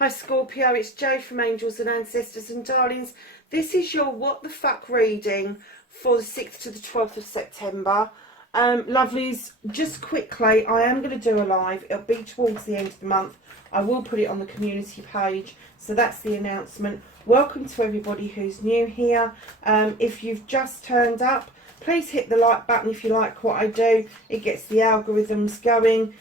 Hi Scorpio, it's Jo from Angels and Ancestors and Darlings. This is your What the Fuck reading for the 6th to the 12th of September. Lovelies, just quickly, I am going to do a live. It'll be towards the end of the month. I will put it on the community page. So that's the announcement. Welcome to everybody who's new here. If you've just turned up, please hit the like button if you like what I do. It gets the algorithms going.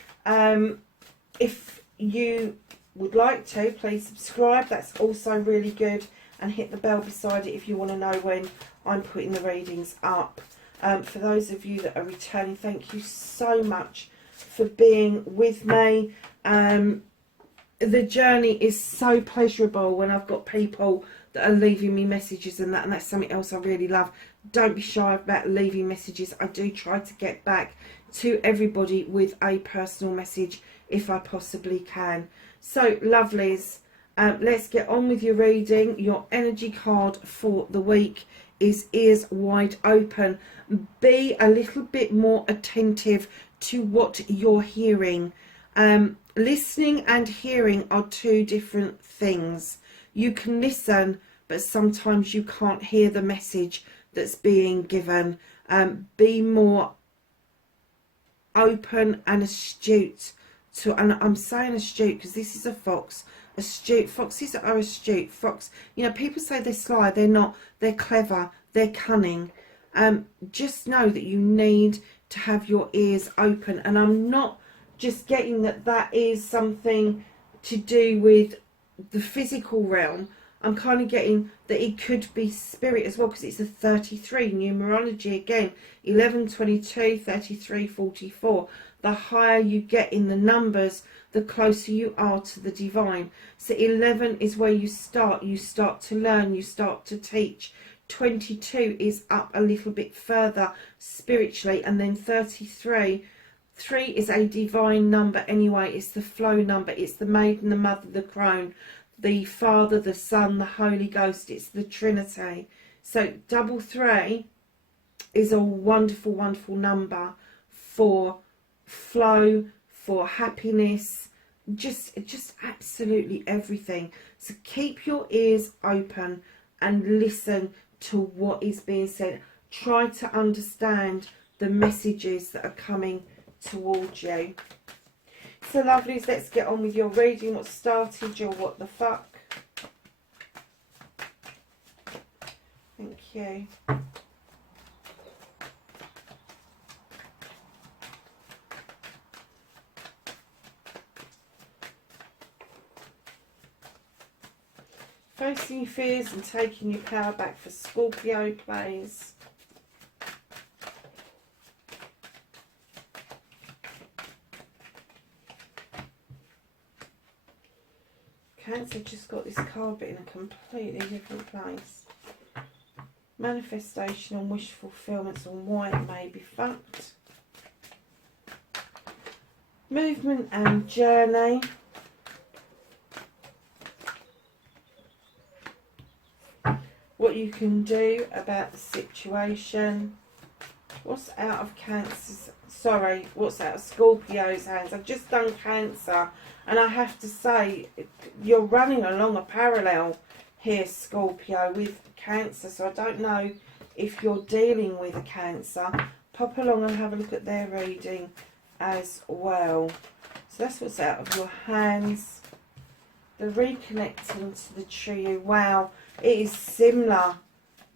If you would like to, please subscribe. That's also really good. And hit the bell beside it if you want to know when I'm putting the readings up. For those of you that are returning, thank you so much for being with me. The journey is so pleasurable when I've got people that are leaving me messages and that's something else I really love. Don't be shy about leaving messages. I do try to get back to everybody with a personal message if I possibly can. So, lovelies, let's get on with your reading. Your energy card for the week is Ears Wide Open. Be a little bit more attentive to what you're hearing. Listening and hearing are two different things. You can listen, but sometimes you can't hear the message that's being given. Be more open and astute. And I'm saying astute because this is a fox. Astute. Foxes are astute. Fox. You know, people say they're sly. They're not. They're clever. They're cunning. Just know that you need to have your ears open. And I'm not just getting that is something to do with the physical realm. I'm kind of getting that it could be spirit as well, because it's a 33 numerology again. 11, 22, 33, 44. The higher you get in the numbers, the closer you are to the divine. So 11 is where you start to learn, you start to teach. 22 is up a little bit further spiritually, and then 33. 3 is a divine number anyway. It's the flow number. It's the maiden, the mother, the crone, the Father, the Son, the Holy Ghost. It's the Trinity. So 33 is a wonderful, wonderful number for flow, for happiness, just absolutely everything. So keep your ears open and listen to what is being said. Try to understand the messages that are coming towards you. So lovelies, let's get on with your reading. What started your what the fuck? Thank you. Facing your fears and taking your power back for Scorpio, please. Cancer just got this card but in a completely different place. Manifestation and wish fulfillments and why it may be fucked. Movement and journey. What you can do about the situation. What's out of Cancer's, sorry, what's out of Scorpio's hands? I've just done Cancer, and I have to say, you're running along a parallel here, Scorpio, with Cancer. So I don't know if you're dealing with a Cancer. Pop along and have a look at their reading as well. So that's what's out of your hands. The reconnecting to the trio. Wow. It is similar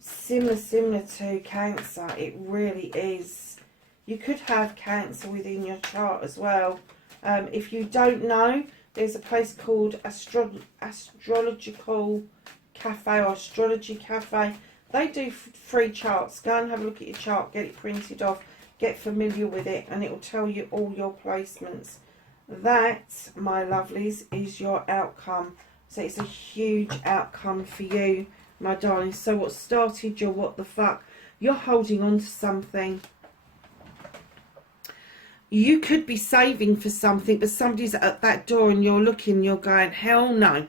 to Cancer. It really is. You could have Cancer within your chart as well. If you don't know, there's a place called Astrological Cafe or Astrology Cafe. They do free charts. Go and have a look at your chart, get it printed off, get familiar with it, and it will tell you all your placements. That, my lovelies, is your outcome. So it's a huge outcome for you, my darling. So what started your what the fuck? You're holding on to something. You could be saving for something, but somebody's at that door and you're looking, you're going, hell no.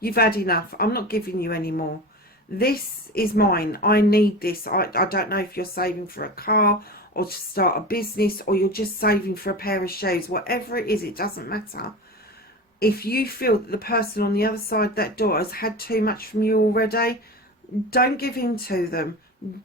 You've had enough. I'm not giving you any more. This is mine. I need this. I don't know if you're saving for a car or to start a business, or you're just saving for a pair of shoes. Whatever it is, it doesn't matter. if you feel that the person on the other side of that door has had too much from you already, don't give in to them.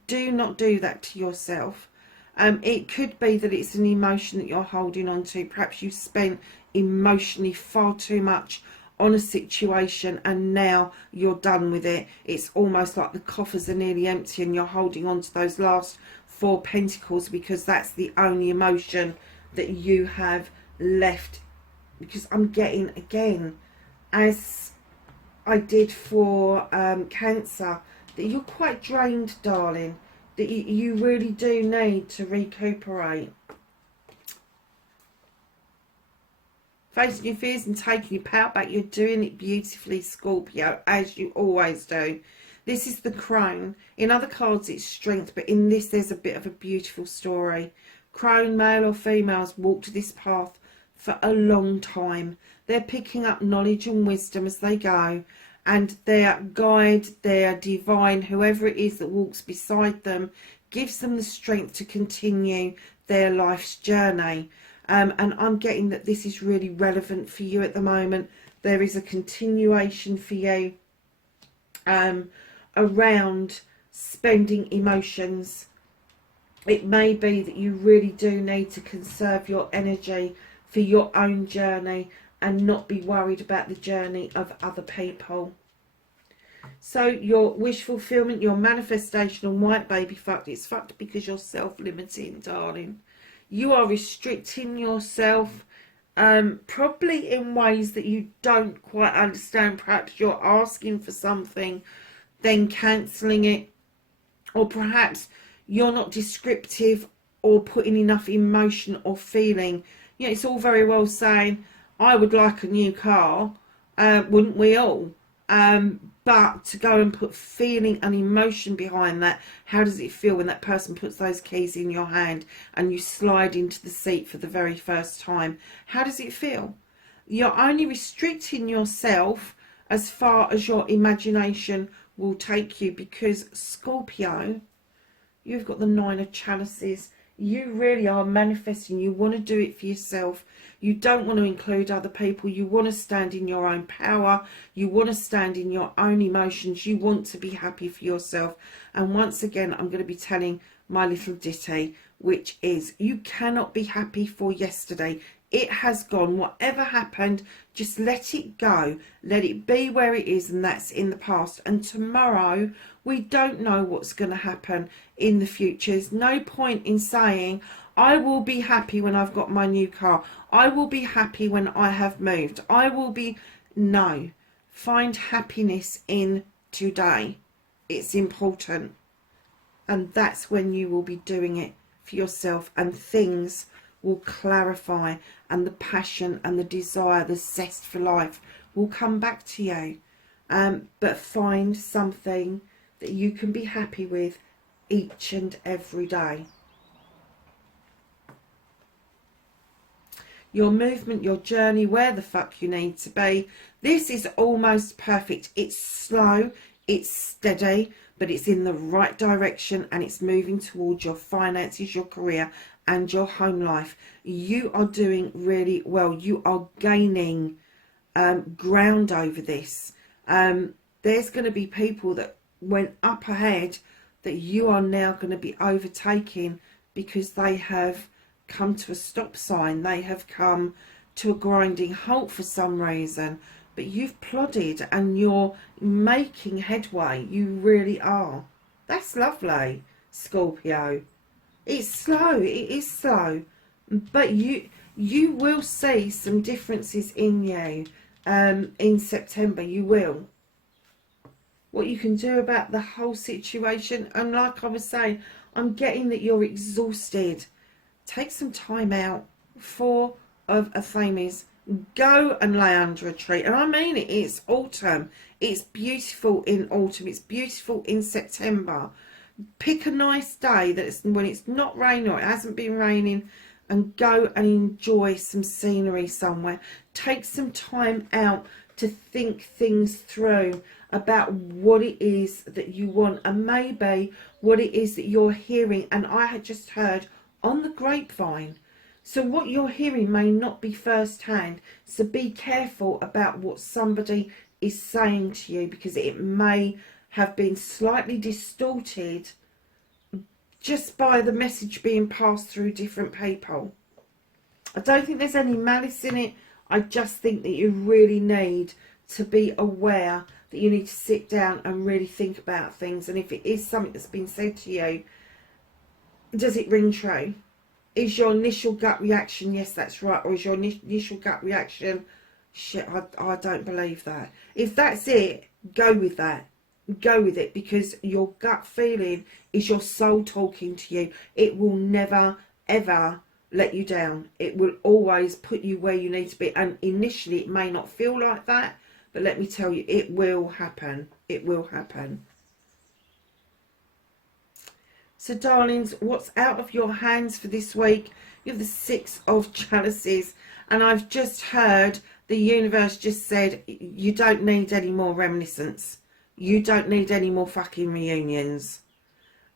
Do not do that to yourself. It could be that it's an emotion that you're holding on to. Perhaps you spent emotionally far too much on a situation and now you're done with it. It's almost like the coffers are nearly empty and you're holding on to those last 4 pentacles because that's the only emotion that you have left. Because I'm getting, again, as I did for Cancer, that you're quite drained, darling, that you really do need to recuperate. Facing your fears and taking your power back, you're doing it beautifully, Scorpio, as you always do. This is the crone. In other cards it's strength, but in this there's a bit of a beautiful story. Crone, male or female, has walked this path for a long time. They're picking up knowledge and wisdom as they go, and their guide, their divine, whoever it is that walks beside them, gives them the strength to continue their life's journey. And I'm getting that this is really relevant for you at the moment. There is a continuation for you around spending emotions. It may be that you really do need to conserve your energy for your own journey and not be worried about the journey of other people. So your wish fulfillment, your manifestation on white baby fucked, it's fucked because you're self-limiting, darling. You are restricting yourself, probably in ways that you don't quite understand. Perhaps you're asking for something, then cancelling it, or perhaps you're not descriptive or putting enough emotion or feeling. You know, it's all very well saying, I would like a new car, wouldn't we all? But to go and put feeling and emotion behind that, how does it feel when that person puts those keys in your hand and you slide into the seat for the very first time? How does it feel? You're only restricting yourself as far as your imagination will take you, because Scorpio, you've got the 9 of chalices. You really are manifesting. You want to do it for yourself. You don't want to include other people. You want to stand in your own power. You want to stand in your own emotions. You want to be happy for yourself. And once again, I'm going to be telling my little ditty, which is, you cannot be happy for yesterday. It has gone. Whatever happened, just let it go. Let it be where it is, and that's in the past. And tomorrow, we don't know what's going to happen in the future. There's no point in saying, I will be happy when I've got my new car. I will be happy when I have moved. I will be... No. Find happiness in today. It's important. And that's when you will be doing it for yourself, and things will clarify, and the passion and the desire, the zest for life will come back to you. But find something that you can be happy with each and every day. Your movement, your journey, where the fuck you need to be. This is almost perfect. It's slow, it's steady, but it's in the right direction, and it's moving towards your finances, your career, and your home life. You are doing really well. You are gaining ground over this. There's going to be people that went up ahead that you are now going to be overtaking, because they have come to a stop sign. They have come to a grinding halt for some reason. But you've plodded and you're making headway. You really are. That's lovely, Scorpio. It's slow. It is slow. But you will see some differences in you in September. You will. What you can do about the whole situation. And like I was saying, I'm getting that you're exhausted. Take some time out. 4 of Athames. Go and lay under a tree. And I mean it. It's autumn. It's beautiful in autumn. It's beautiful in September. Pick a nice day that's when it's not raining or it hasn't been raining, and go and enjoy some scenery somewhere. Take some time out to think things through about what it is that you want, and maybe what it is that you're hearing. And I had just heard on the grapevine So what you're hearing may not be first hand. So be careful about what somebody is saying to you, because it may have been slightly distorted just by the message being passed through different people. I don't think there's any malice in it. I just think that you really need to be aware that you need to sit down and really think about things. And if it is something that's been said to you, does it ring true? Is your initial gut reaction, yes, that's right? Or is your initial gut reaction, shit, I don't believe that? If that's it, go with that. Go with it, because your gut feeling is your soul talking to you. It will never, ever let you down. It will always put you where you need to be. And initially it may not feel like that, but let me tell you, it will happen. It will happen. So darlings, what's out of your hands for this week? You have the Six of Chalices, and I've just heard the universe just said you don't need any more reminiscence. You don't need any more fucking reunions.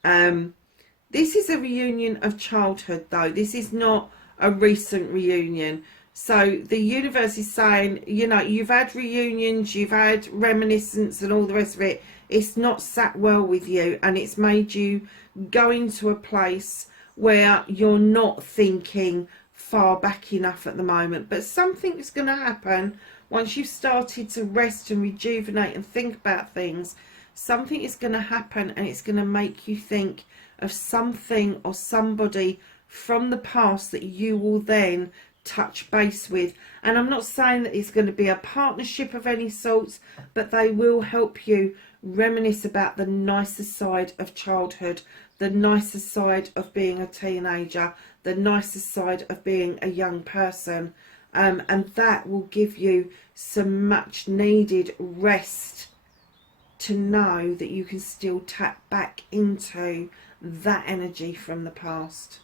This is a reunion of childhood though. This is not a recent reunion. So the universe is saying, you know, you've had reunions, you've had reminiscence and all the rest of it. It's not sat well with you, and it's made you go into a place where you're not thinking far back enough at the moment. But something is going to happen once you've started to rest and rejuvenate and think about things. Something is going to happen, and it's going to make you think of something or somebody from the past that you will then touch base with. And I'm not saying that it's going to be a partnership of any sorts, but they will help you reminisce about the nicer side of childhood, the nicer side of being a teenager, the nicer side of being a young person, and that will give you some much needed rest to know that you can still tap back into that energy from the past.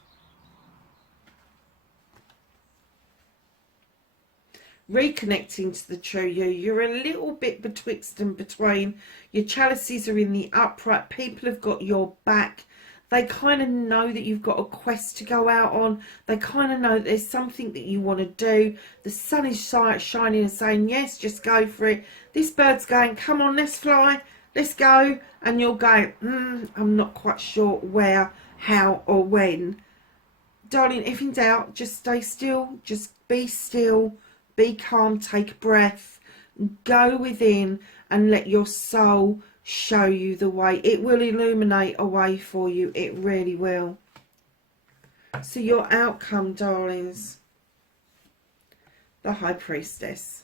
Reconnecting to the true you. You're a little bit betwixt and between. Your chalices are in the upright. People have got your back. They kind of know that you've got a quest to go out on. They kind of know that there's something that you want to do. The sun is shining and saying, yes, just go for it. This bird's going, come on, let's fly, let's go. And you're going, I'm not quite sure where, how or when. Darling, if in doubt, just stay still. Just be still. Be calm, take a breath, go within and let your soul show you the way. It will illuminate a way for you. It really will. So your outcome, darlings, the High Priestess.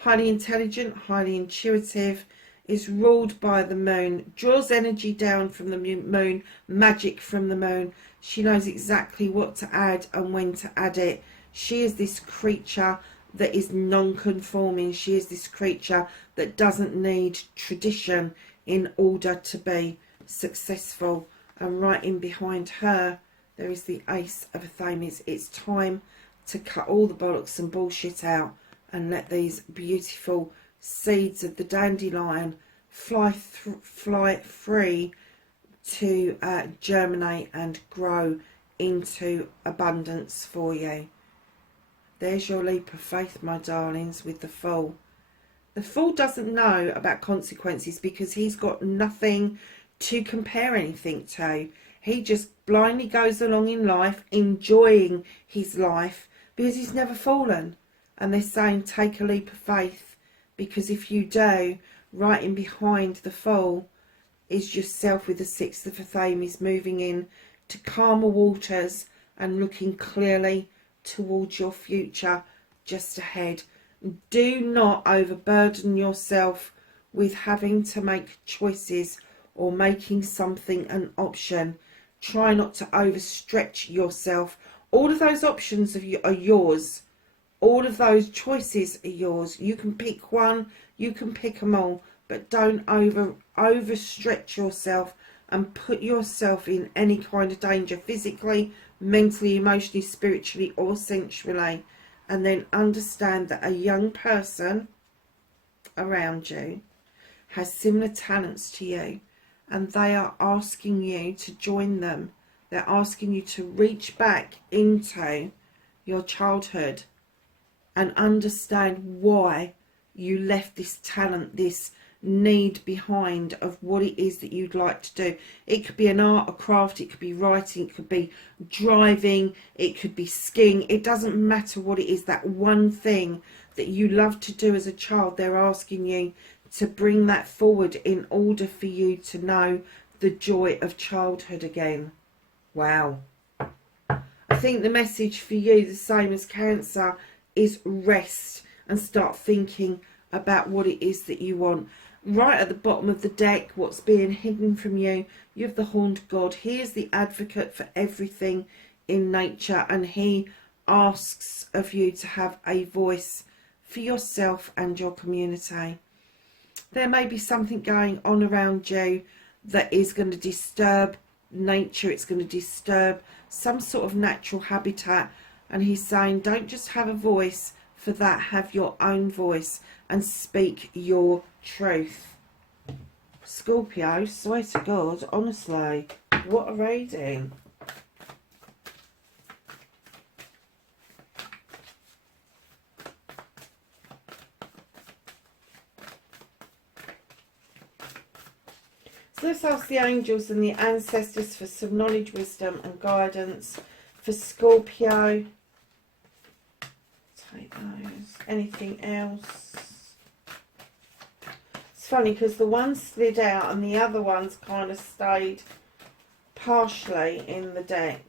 Highly intelligent, highly intuitive, is ruled by the moon, draws energy down from the moon, magic from the moon. She knows exactly what to add and when to add it. She is this creature that is non-conforming. She is this creature that doesn't need tradition in order to be successful. And right in behind her there is the Ace of Athame. It's time to cut all the bollocks and bullshit out and let these beautiful seeds of the dandelion fly free to germinate and grow into abundance for you. There's your leap of faith, my darlings, with the Fool. The Fool doesn't know about consequences because he's got nothing to compare anything to. He just blindly goes along in life, enjoying his life, because he's never fallen. And they're saying take a leap of faith, because if you do, right in behind the Fool is yourself with the Sixth of Athame, moving in to calmer waters and looking clearly towards your future just ahead. Do not overburden yourself with having to make choices or making something an option. Try not to overstretch yourself. All of those options are yours. All of those choices are yours. You can pick one, you can pick them all, but don't overstretch yourself and put yourself in any kind of danger, physically, mentally, emotionally, spiritually or sensually. And then understand that a young person around you has similar talents to you, and they are asking you to join them. They're asking you to reach back into your childhood and understand why you left this talent, this need behind of what it is that you'd like to do. It could be an art, a craft, it could be writing, it could be driving, it could be skiing. It doesn't matter what it is, that one thing that you love to do as a child. They're asking you to bring that forward in order for you to know the joy of childhood again. Wow. I think the message for you, the same as Cancer, is rest and start thinking about what it is that you want. Right at the bottom of the deck, what's being hidden from you, you have the Horned God. He is the advocate for everything in nature, and he asks of you to have a voice for yourself and your community. There may be something going on around you that is going to disturb nature. It's going to disturb some sort of natural habitat, and he's saying don't just have a voice for that, have your own voice and speak your truth. Scorpio, swear to God, honestly, what a reading. So let's ask the angels and the ancestors for some knowledge, wisdom and guidance for Scorpio. Take those. Anything else? It's funny because the one slid out and the other ones kind of stayed partially in the deck.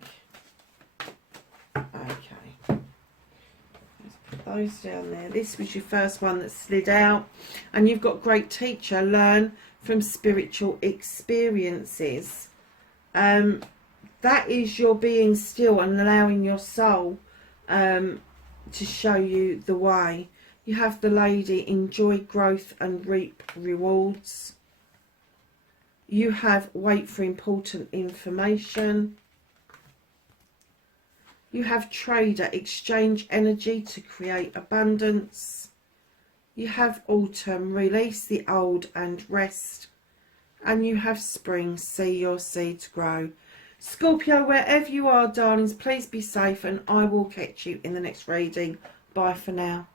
Okay. Let's put those down there. This was your first one that slid out. And you've got great teacher, learn from spiritual experiences. That is your being still and allowing your soul to show you the way. You have the Lady, enjoy growth and reap rewards. You have wait for important information. You have Trader, exchange energy to create abundance. You have Autumn, release the old and rest. And you have Spring, see your seeds grow. Scorpio, wherever you are, darlings, please be safe, and I will catch you in the next reading. Bye for now.